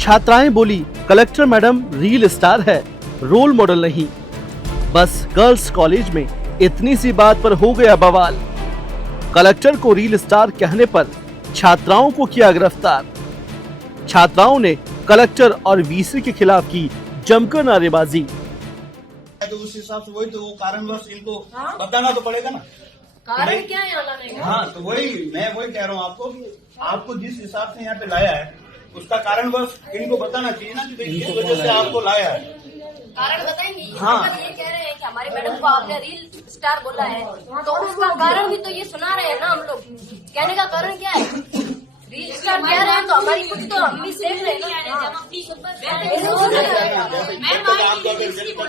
छात्राएं बोली collector madam reel star है, रोल मॉडल नहीं। बस गर्ल्स कॉलेज में इतनी सी बात पर हो गया बवाल। कलेक्टर को रील स्टार कहने पर छात्राओं को किया गिरफ्तार। छात्राओं ने कलेक्टर और वीसी के खिलाफ की जमकर नारेबाजी। तो उस हिसाब से वही तो वो कारणवश इनको बताना तो पड़ेगा ना। कारण क्या है लाने का? हाँ तो मैं वही कह रहा हूँ आपको कि आपको जिस हिसाब से यहाँ पे लाया है उसका कारणवश इनको बताना चाहिए ना कि किस वजह से आपको लाया है। कारण बताएंगे। हाँ। ये कह रहे हैं कि हमारी मैडम को आपने रील स्टार बोला है, तो उसका कारण भी तो ये सुना रहे हैं ना हम लोग। कहने का कारण क्या है? रील स्टार कह रहे हैं तो हमारी कुछ तो हम भी सीख रहे हैं ना।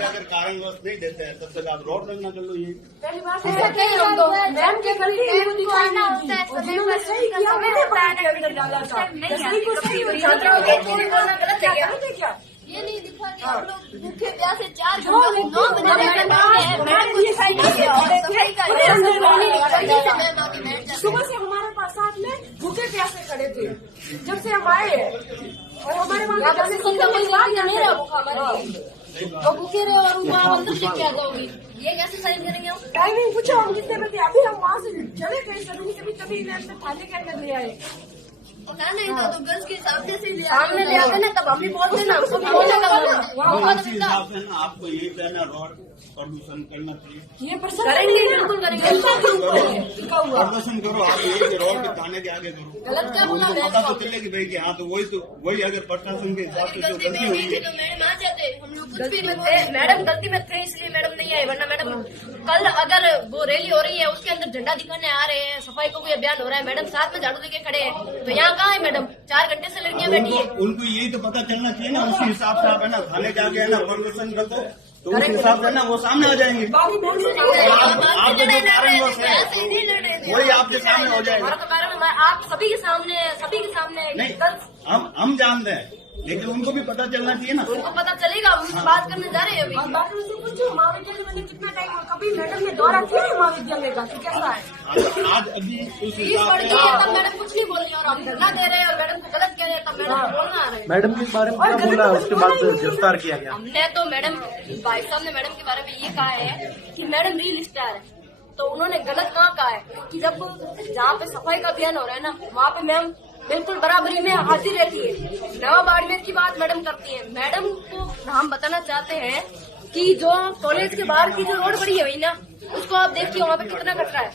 अगर कारणवश नहीं देते हैं तब तक आप रोड रन न कर लो। ये मैम के गलती आना होता है, सही किया मैंने क्या ये नहीं दिखा कि हम लोग भूखे प्यासे 4 घंटे 9 बजे सुबह से हमारे पास साथ में भूखे प्यासे खड़े थे जब से हम आए हैं, और हमारे वो भूखे रहे और उनका अंदर से क्या जाओगी? ये कैसे साइन करेंगे हम? टाइमिंग पूछो हम जितने बजे अभी हम वहाँ से चले गए कभी कभी थाने के अंदर ले आए। तो गर्ल्स के सामने से सामने ले आते ना, तब हम भी बोलते ना, उसको भी बोलने का उसी हिसाब से ना आपको यही कहना रोड प्रदूषण करना चाहिए। ये करेंगे, बिल्कुल करेंगे। प्रदर्शन करो आप यही रोड के थाने के आगे करो। गलत क्या बोला? उनको पता तो चलेगी भाई कि हाँ तो वही अगर प्रशासन के हिसाब से जो गलती हुई है। तो मैडम आ जाते, हम लोग गलती में थे, मैडम गलती में थे इसलिए मैडम नहीं आए, वरना मैडम कल अगर वो रैली हो रही है उसके अंदर झंडा दिखाने आ रहे हैं, सफाई को भी अभियान हो रहा है, मैडम साथ में झाड़ू लेके खड़े हैं, तो यहाँ कहाँ है मैडम? 4 घंटे से लड़कियां बैठी है। उनको यही तो पता चलना चाहिए ना। उसी हिसाब से आप है ना थाने के आगे है ना प्रदर्शन रखो तो उस हिसाब से ना वो सामने आ जाएंगे। वही आपके सामने हो जाएगा। आप सभी के सामने नहीं हम जानते हैं लेकिन उनको भी पता चलना चाहिए ना। उनको पता चलेगा, हम उनसे बात करने जा रहे हैं अभी। डॉक्टर से पूछो महाविद्यालय में कितना टाइम कभी मैडम ने दौरा किया है महाविद्यालय का कैसा है? आज अभी उस फीस हिसाब बढ़ से गई है तब मैडम कुछ नहीं बोल रही और हम धरना दे रहे हैं और मैडम को गलत कह रहे हैं, तब मैडम बोलना आ रहे हैं। मैडम के बारे में क्या बोला, उसके बाद गिरफ्तार किया गया। हमने तो मैडम भाई साहब ने मैडम के बारे में ये कहा है कि मैडम रील स्टार है, तो उन्होंने गलत कहा है कि जब जहाँ पे सफाई का अभियान हो रहा है ना वहाँ पे मैम बिल्कुल बराबरी में हाजिर रहती है। नवा बाड़मेर की बात मैडम करती है। मैडम को हम बताना चाहते हैं कि जो कॉलेज के बाहर की जो रोड बड़ी है ना उसको आप देखिए वहाँ पे कितना खतरा है।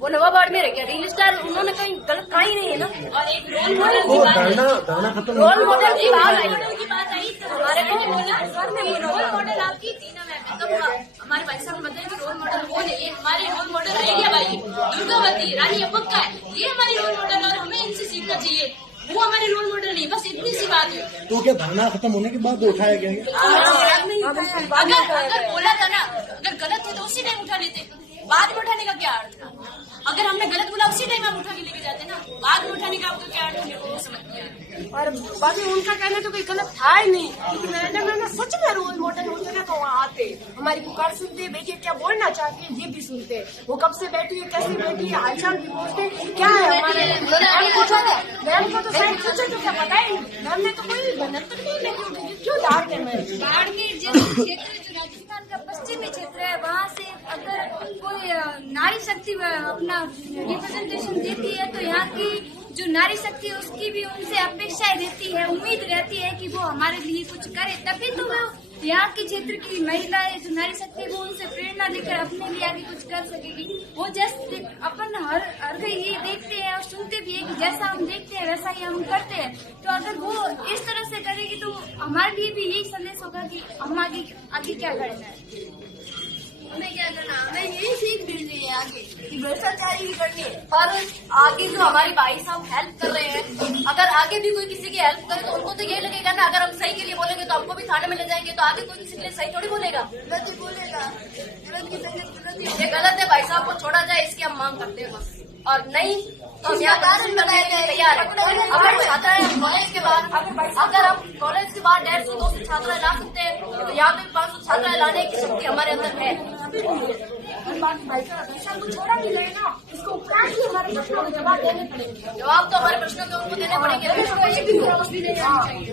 वो नवा बाड़मेर है क्या? रील स्टार उन्होंने कहीं गलत कहा ही नहीं है ना। और एक रोल मॉडल की बात आई, रोल मॉडल की बात आई तो हमारे को रोल मॉडल आपकी टीना मैम है, तो हमारे भाई साहब बताए कि रोल मॉडल वो नहीं है, हमारे रोल मॉडल आइडिया भाई दुर्गावती रानी अब्बक्का है, ये हमारी रोल मॉडल और हमें इनसे सीखना चाहिए। वो हमारे रोल मॉडल नहीं, बस इतनी सी बात है। तो क्या धरना खत्म होने के बाद उठाया गया? अगर बोला था ना, अगर गलत है तो उसी टाइम उठा लेते, बाद में उठाने का क्या अर्थ था? अगर हमने गलत बोला उसी टाइम हम उठा के लेके जाते ना, बाद में उठाने का आपको क्या अर्थ है वो समझ नहीं आ रहा। और बाकी उनका कहना तो कोई गलत था ही नहीं, लेकिन मैडम सच में रोल मॉडल होते ना तो वहाँ आते हमारी पुकार सुनते, बेटिया क्या बोलना चाहती है ये भी सुनते, वो कब से बैठी है कैसे बैठी है हालचाल भी पूछते क्या है हमारे। मैम को तो शायद सोचा तो क्या पता ही नहीं, मैम ने तो कोई बनत नहीं लेकिन क्यों डाल के बाड़मेर जैसे क्षेत्र जो राजस्थान का पश्चिमी क्षेत्र है वहाँ से अगर कोई नारी शक्ति अपना रिप्रेजेंटेशन देती है तो यहाँ की जो नारी शक्ति है उसकी भी उनसे अपेक्षाएं रहती है, उम्मीद रहती है कि वो हमारे लिए कुछ करे, तभी तो वो यहाँ के क्षेत्र की महिलाएं जो नारी शक्ति वो उनसे प्रेरणा लेकर अपने लिए आगे कुछ कर सकेगी। वो जैसे अपन हर कोई ये देखते हैं और सुनते भी है कि जैसा हम देखते हैं वैसा ही हम करते हैं, तो अगर वो इस तरह से करेगी तो हमारे लिए भी यही संदेश होगा कि हम आगे क्या करना है, हमें क्या करना, हमें यही सीख मिल रही है आगे कि भ्रष्टाचारी भी करनी है। और आगे जो हमारे भाई साहब हेल्प कर रहे हैं, अगर आगे भी कोई किसी की हेल्प करे तो उनको तो ये लगेगा ना, अगर हम सही के लिए बोलेंगे तो हमको भी थाने में ले जाएंगे, तो आगे कोई किसी के लिए सही थोड़ी बोलेगा, गलत ही बोलेगा। ये गलत है, भाई साहब को छोड़ा जाए इसकी हम मांग करते हैं बस, और नहीं तो हम यहाँ कारण बनाने के लिए तैयार है। अगर छात्रा है कॉलेज के बाहर, अगर हम कॉलेज के बाहर 150-200 छात्राएं ला सकते हैं तो यहाँ पे 500 छात्राएं लाने की शक्ति हमारे अंदर है। और बाकी भाई का किसान को छोड़ा नहीं गए ना, इसको उपरांत भी हमारे प्रश्नों के जवाब देने पड़ेंगे। जवाब तो हमारे प्रश्नों के उनको देने पड़ेंगे, इसको एक भी प्रश्न नहीं देना चाहिए।